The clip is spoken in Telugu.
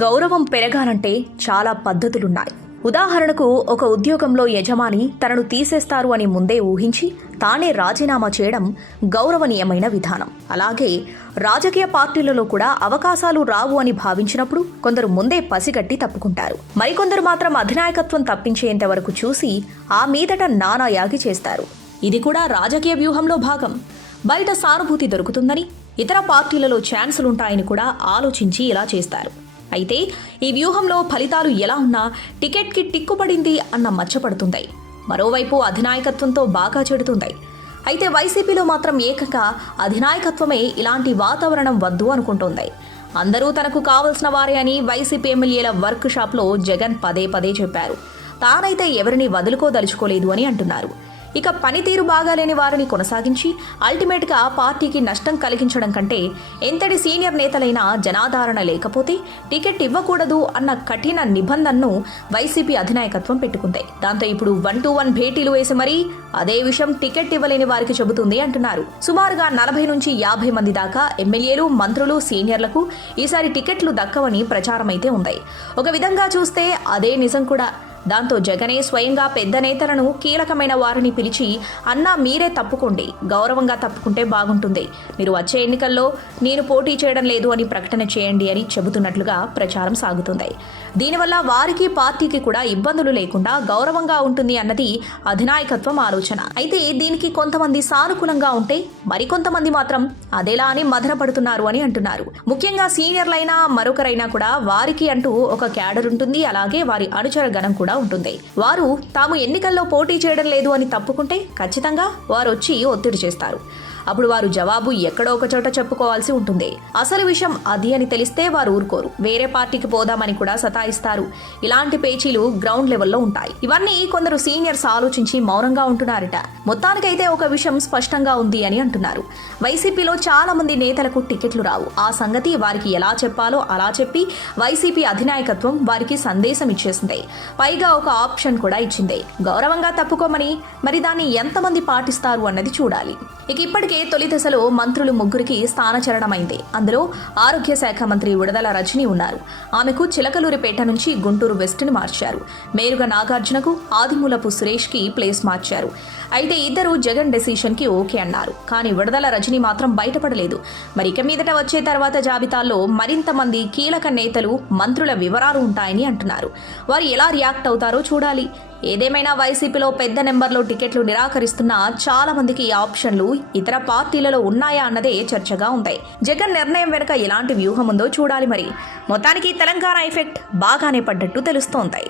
గౌరవం పెరగాలంటే చాలా పద్ధతులున్నాయి. ఉదాహరణకు ఒక ఉద్యోగంలో యజమాని తనను తీసేస్తారు అని ముందే ఊహించి తానే రాజీనామా చేయడం గౌరవనీయమైన విధానం. అలాగే రాజకీయ పార్టీలలో కూడా అవకాశాలు రావు అని భావించినప్పుడు కొందరు ముందే పసిగట్టి తప్పుకుంటారు. మరికొందరు మాత్రం అధినాయకత్వం తప్పించేంత వరకు చూసి ఆ మీదట నానా యాగి చేస్తారు. ఇది కూడా రాజకీయ వ్యూహంలో భాగం. బయట సానుభూతి దొరుకుతుందని, ఇతర పార్టీలలో ఛాన్సులుంటాయని కూడా ఆలోచించి ఇలా చేస్తారు. అయితే ఈ వ్యూహంలో ఫలితాలు ఎలా ఉన్నా టికెట్కి టిక్కుపడింది అన్న మచ్చపడుతుంది. మరోవైపు అధినాయకత్వంతో బాగా చెడుతుంది. అయితే వైసీపీలో మాత్రం ఏకంగా అధినాయకత్వమే ఇలాంటి వాతావరణం వద్దు అనుకుంటోంది. అందరూ తనకు కావలసిన వారే అని వైసీపీ ఎమ్మెల్యేల వర్క్ షాప్లో జగన్ పదే పదే చెప్పారు. తానైతే ఎవరిని వదులుకోదలుచుకోలేదు అని అంటున్నారు. ఇక పనితీరు బాగాలేని వారిని కొనసాగించి అల్టిమేట్గా పార్టీకి నష్టం కలిగించడం కంటే ఎంతటి సీనియర్ నేతలైనా జనాదరణ లేకపోతే టికెట్ ఇవ్వకూడదు అన్న కఠిన నిబంధనను వైసీపీ అధినాయకత్వం పెట్టుకుంది. దాంతో ఇప్పుడు 1-to-1 భేటీలు వేసి మరీ అదే విషయం టికెట్ ఇవ్వలేని వారికి చెబుతుంది అంటున్నారు. సుమారుగా 40 నుంచి 50 మంది దాకా ఎమ్మెల్యేలు, మంత్రులు, సీనియర్లకు ఈసారి టికెట్లు దక్కవని ప్రచారమైతే ఉంది. ఒక విధంగా చూస్తే అదే నిజం కూడా. దాంతో జగనే స్వయంగా పెద్ద నేతలను, కీలకమైన వారిని పిలిచి అన్నా మీరే తప్పుకోండి, గౌరవంగా తప్పుకుంటే బాగుంటుంది, మీరు వచ్చే ఎన్నికల్లో నేను పోటీ చేయడం లేదు అని ప్రకటన చేయండి అని చెబుతున్నట్లుగా ప్రచారం సాగుతుంది. దీనివల్ల వారికి పార్టీకి కూడా ఇబ్బందులు లేకుండా గౌరవంగా ఉంటుంది అన్నది అధినాయకత్వం ఆలోచన. అయితే దీనికి కొంతమంది సానుకూలంగా ఉంటే మరికొంతమంది మాత్రం అదేలా అని మదనపడుతున్నారు అని అంటున్నారు. ముఖ్యంగా సీనియర్లైనా మరొకరైనా కూడా వారికి అంటూ ఒక క్యాడర్ ఉంటుంది. అలాగే వారి అనుచర గణం కూడా ఉంటుంది. వారు తాము ఎన్నికల్లో పోటీ చేయడం లేదు అని తప్పుకుంటే ఖచ్చితంగా వారు వచ్చి ఒత్తిడి చేస్తారు. అప్పుడు వారు జవాబు ఎక్కడో ఒక చోట చెప్పుకోవాల్సి ఉంటుంది. అసలు విషయం అది అని తెలిస్తే వారు ఊరుకోరు. వేరే పార్టీకి పోదామని కూడా సతాయిస్తారు. ఇలాంటి పేచీలు గ్రౌండ్ లెవెల్లో ఉంటాయి. ఇవన్నీ కొందరు సీనియర్స్ ఆలోచించి మౌనంగా ఉంటున్నారట. మొత్తానికైతే ఒక విషయం స్పష్టంగా ఉంది అని అంటున్నారు. వైసీపీలో చాలా మంది నేతలకు టికెట్లు రావు. ఆ సంగతి వారికి ఎలా చెప్పాలో అలా చెప్పి వైసీపీ అధినాయకత్వం వారికి సందేశం ఇచ్చేసింది. పైగా ఒక ఆప్షన్ కూడా ఇచ్చింది, గౌరవంగా తప్పుకోమని. మరి దాన్ని ఎంతమంది పాటిస్తారు అన్నది చూడాలి. ఇక ఇప్పటికే తొలి దశలో మంత్రులు 3కి స్థానచలనమైంది. అందులో ఆరోగ్య శాఖ మంత్రి ఉడదల రజని ఉన్నారు. ఆమెకు చిలకలూరిపేట నుంచి గుంటూరు వెస్ట్ ని మార్చారు. మేరుగ నాగార్జునకు ఆదిమూలపు సురేష్ కి ప్లేస్ మార్చారు. అయితే ఇద్దరు జగన్ డెసిషన్ కి ఓకే అన్నారు. కానీ ఉడదల రజని మాత్రం బయటపడలేదు. మరి ఇక మీదట వచ్చే తర్వాత జాబితాల్లో మరింత మంది కీలక నేతలు, మంత్రుల వివరాలు ఉంటాయని అంటున్నారు. వారు ఎలా రియాక్ట్ అవుతారో చూడాలి. ఏదేమైనా వైసీపీలో పెద్ద నెంబర్లో టికెట్లు నిరాకరిస్తున్న చాలా మందికి ఆప్షన్లు ఇతర పార్టీలలో ఉన్నాయా అన్నదే చర్చగా ఉంది. జగన్ నిర్ణయం వెనుక ఎలాంటి వ్యూహం ఉందో చూడాలి. మరి మొత్తానికి తెలంగాణ ఎఫెక్ట్ బాగానే పడ్డట్టు తెలుస్తోంది.